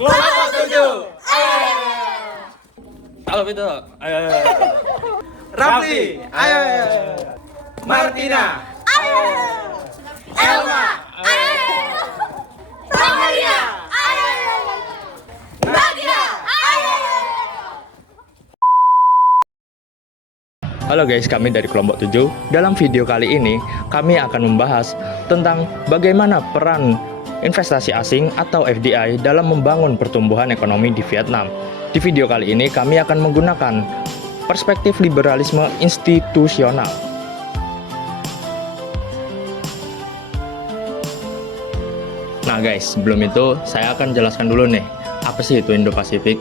Kelompok 7. Halo itu. Ayo. Rafli. Ayo. Martina. Ayo. Elma. Ayo. Samaria. Ayo. Nadia. Ayo. Halo guys, kami dari kelompok 7. Dalam video kali ini, kami akan membahas tentang bagaimana peran investasi asing atau FDI dalam membangun pertumbuhan ekonomi di Vietnam. Di video kali ini, kami akan menggunakan perspektif liberalisme institusional. Nah guys, sebelum itu saya akan jelaskan dulu nih, apa sih itu Indo-Pasifik?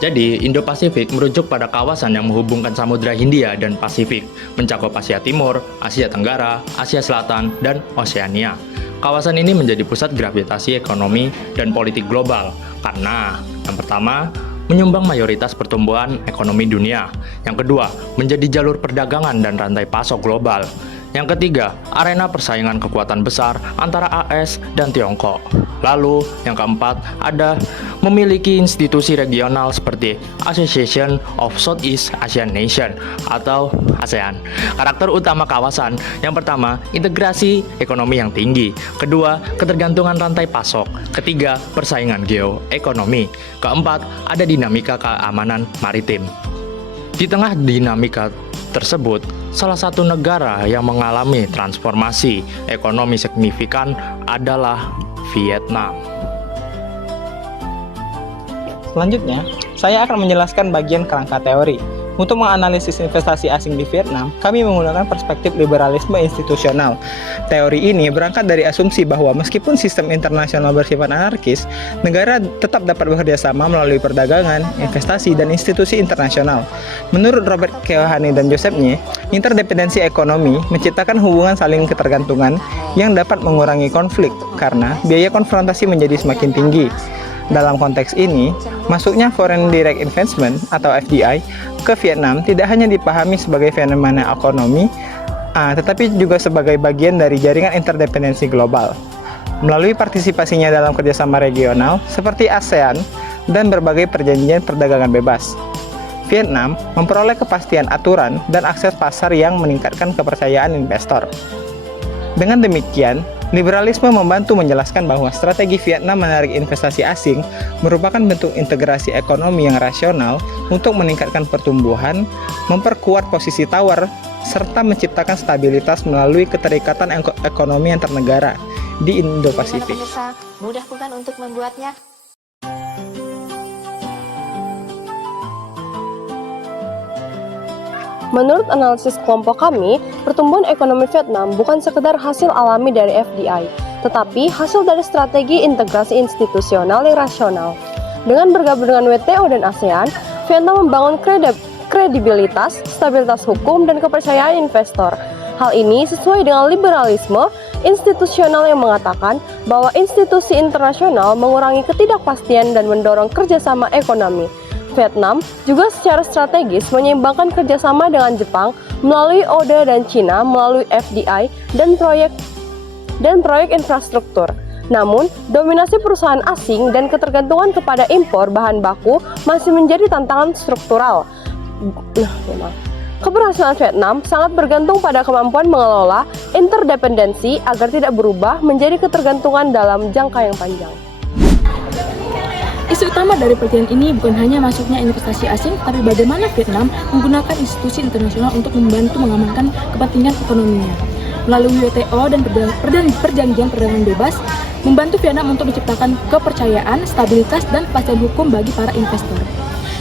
Jadi, Indo-Pasifik merujuk pada kawasan yang menghubungkan Samudra Hindia dan Pasifik, mencakup Asia Timur, Asia Tenggara, Asia Selatan, dan Oseania. Kawasan ini menjadi pusat gravitasi ekonomi dan politik global, karena yang pertama, menyumbang mayoritas pertumbuhan ekonomi dunia. Yang kedua, menjadi jalur perdagangan dan rantai pasok global. Yang ketiga, arena persaingan kekuatan besar antara AS dan Tiongkok. Lalu, yang keempat, ada memiliki institusi regional seperti Association of Southeast Asian Nation atau ASEAN. Karakter utama kawasan, yang pertama, integrasi ekonomi yang tinggi. Kedua, ketergantungan rantai pasok. Ketiga, persaingan geoekonomi. Keempat, ada dinamika keamanan maritim. Di tengah dinamika tersebut, salah satu negara yang mengalami transformasi ekonomi signifikan adalah Vietnam. Selanjutnya, saya akan menjelaskan bagian kerangka teori. Untuk menganalisis investasi asing di Vietnam, kami menggunakan perspektif liberalisme institusional. Teori ini berangkat dari asumsi bahwa meskipun sistem internasional bersifat anarkis, negara tetap dapat bekerja sama melalui perdagangan, investasi, dan institusi internasional. Menurut Robert Keohane dan Joseph Nye, interdependensi ekonomi menciptakan hubungan saling ketergantungan yang dapat mengurangi konflik karena biaya konfrontasi menjadi semakin tinggi. Dalam konteks ini, masuknya Foreign Direct Investment atau FDI ke Vietnam tidak hanya dipahami sebagai fenomena ekonomi, tetapi juga sebagai bagian dari jaringan interdependensi global. Melalui partisipasinya dalam kerjasama regional seperti ASEAN dan berbagai perjanjian perdagangan bebas, Vietnam memperoleh kepastian aturan dan akses pasar yang meningkatkan kepercayaan investor. Dengan demikian, liberalisme membantu menjelaskan bahwa strategi Vietnam menarik investasi asing merupakan bentuk integrasi ekonomi yang rasional untuk meningkatkan pertumbuhan, memperkuat posisi tawar, serta menciptakan stabilitas melalui keterikatan ekonomi antar negara di Indo-Pasifik. Mudah bukan untuk membuatnya? Menurut analisis kelompok kami, pertumbuhan ekonomi Vietnam bukan sekedar hasil alami dari FDI, tetapi hasil dari strategi integrasi institusional yang rasional. Dengan bergabung dengan WTO dan ASEAN, Vietnam membangun kredibilitas, stabilitas hukum, dan kepercayaan investor. Hal ini sesuai dengan liberalisme institusional yang mengatakan bahwa institusi internasional mengurangi ketidakpastian dan mendorong kerjasama ekonomi. Vietnam juga secara strategis menyeimbangkan kerjasama dengan Jepang melalui ODA dan Cina melalui FDI dan proyek infrastruktur. Namun, dominasi perusahaan asing dan ketergantungan kepada impor bahan baku masih menjadi tantangan struktural. Keberhasilan Vietnam sangat bergantung pada kemampuan mengelola interdependensi agar tidak berubah menjadi ketergantungan dalam jangka yang panjang. Isu utama dari perjanjian ini bukan hanya masuknya investasi asing, tapi bagaimana Vietnam menggunakan institusi internasional untuk membantu mengamankan kepentingan ekonominya. Melalui WTO dan perjanjian perdagangan bebas, membantu Vietnam untuk menciptakan kepercayaan, stabilitas, dan kepastian hukum bagi para investor.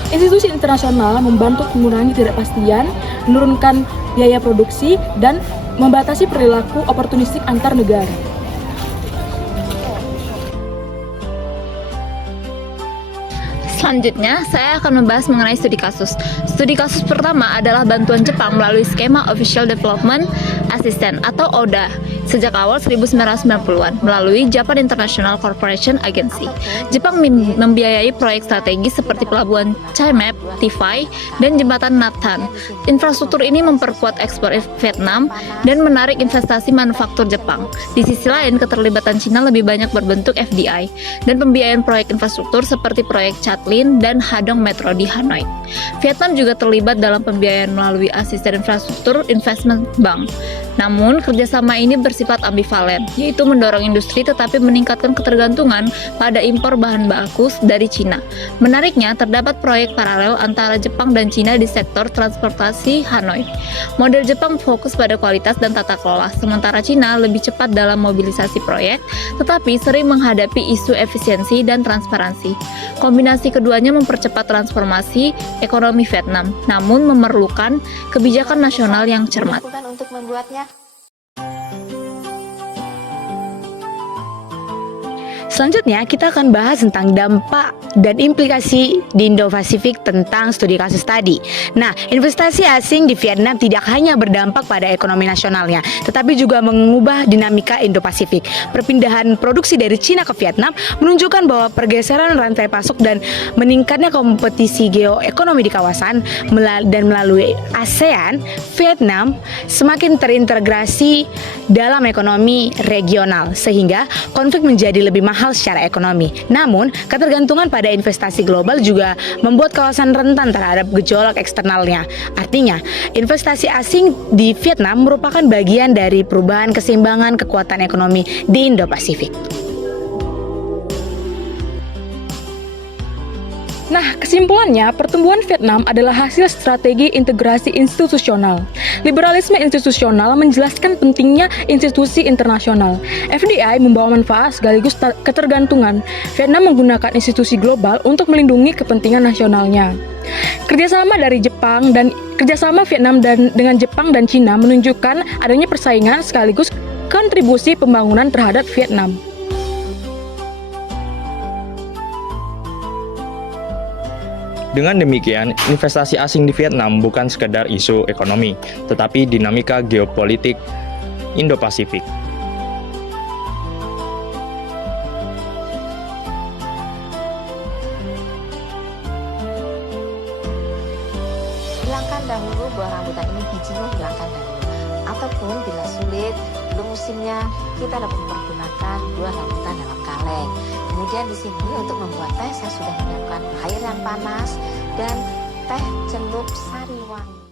Institusi internasional membantu mengurangi ketidakpastian, menurunkan biaya produksi, dan membatasi perilaku oportunistik antar negara. Selanjutnya, saya akan membahas mengenai studi kasus. Studi kasus pertama adalah bantuan Jepang melalui skema Official Development Assistance atau ODA sejak awal 1990-an melalui Japan International Corporation Agency. Jepang membiayai proyek strategis seperti pelabuhan Chimaep, Tifai, dan jembatan Nathan. Infrastruktur ini memperkuat ekspor Vietnam dan menarik investasi manufaktur Jepang. Di sisi lain, keterlibatan Cina lebih banyak berbentuk FDI dan pembiayaan proyek infrastruktur seperti proyek Chatlin dan Hadong Metro di Hanoi. Vietnam juga terlibat dalam pembiayaan melalui Asisten Infrastruktur Investment Bank. Namun, kerjasama ini bersifat ambivalen, yaitu mendorong industri tetapi meningkatkan ketergantungan pada impor bahan baku dari Cina. Menariknya, terdapat proyek paralel antara Jepang dan Cina di sektor transportasi Hanoi. Model Jepang fokus pada kualitas dan tata kelola, sementara Cina lebih cepat dalam mobilisasi proyek, tetapi sering menghadapi isu efisiensi dan transparansi. Kombinasi keduanya mempercepat transformasi ekonomi Vietnam, namun memerlukan kebijakan nasional yang cermat. Lakukan untuk membuatnya. Selanjutnya, kita akan bahas tentang dampak dan implikasi di Indo-Pasifik tentang studi kasus tadi. Nah, investasi asing di Vietnam tidak hanya berdampak pada ekonomi nasionalnya, tetapi juga mengubah dinamika Indo-Pasifik. Perpindahan produksi dari Cina ke Vietnam menunjukkan bahwa pergeseran rantai pasok dan meningkatnya kompetisi geoekonomi di kawasan dan melalui ASEAN, Vietnam semakin terintegrasi dalam ekonomi regional, sehingga konflik menjadi lebih mahal secara ekonomi. Namun, ketergantungan pada investasi global juga membuat kawasan rentan terhadap gejolak eksternalnya. Artinya, investasi asing di Vietnam merupakan bagian dari perubahan keseimbangan kekuatan ekonomi di Indo-Pasifik. Nah, kesimpulannya, pertumbuhan Vietnam adalah hasil strategi integrasi institusional. Liberalisme institusional menjelaskan pentingnya institusi internasional. FDI membawa manfaat sekaligus ketergantungan. Vietnam menggunakan institusi global untuk melindungi kepentingan nasionalnya. Kerjasama Vietnam dengan Jepang dan Cina menunjukkan adanya persaingan sekaligus kontribusi pembangunan terhadap Vietnam. Dengan demikian, investasi asing di Vietnam bukan sekedar isu ekonomi, tetapi dinamika geopolitik Indo-Pasifik. Hilangkan dahulu buah rambutan ini, bijinya hilangkan dahulu. Ataupun bila sulit, belum musimnya, kita dapat mempergunakan buah rambutan dalam kaleng. Kemudian di sini untuk membuat teh, saya sudah menyiapkan air yang panas dan teh celup sari wangi.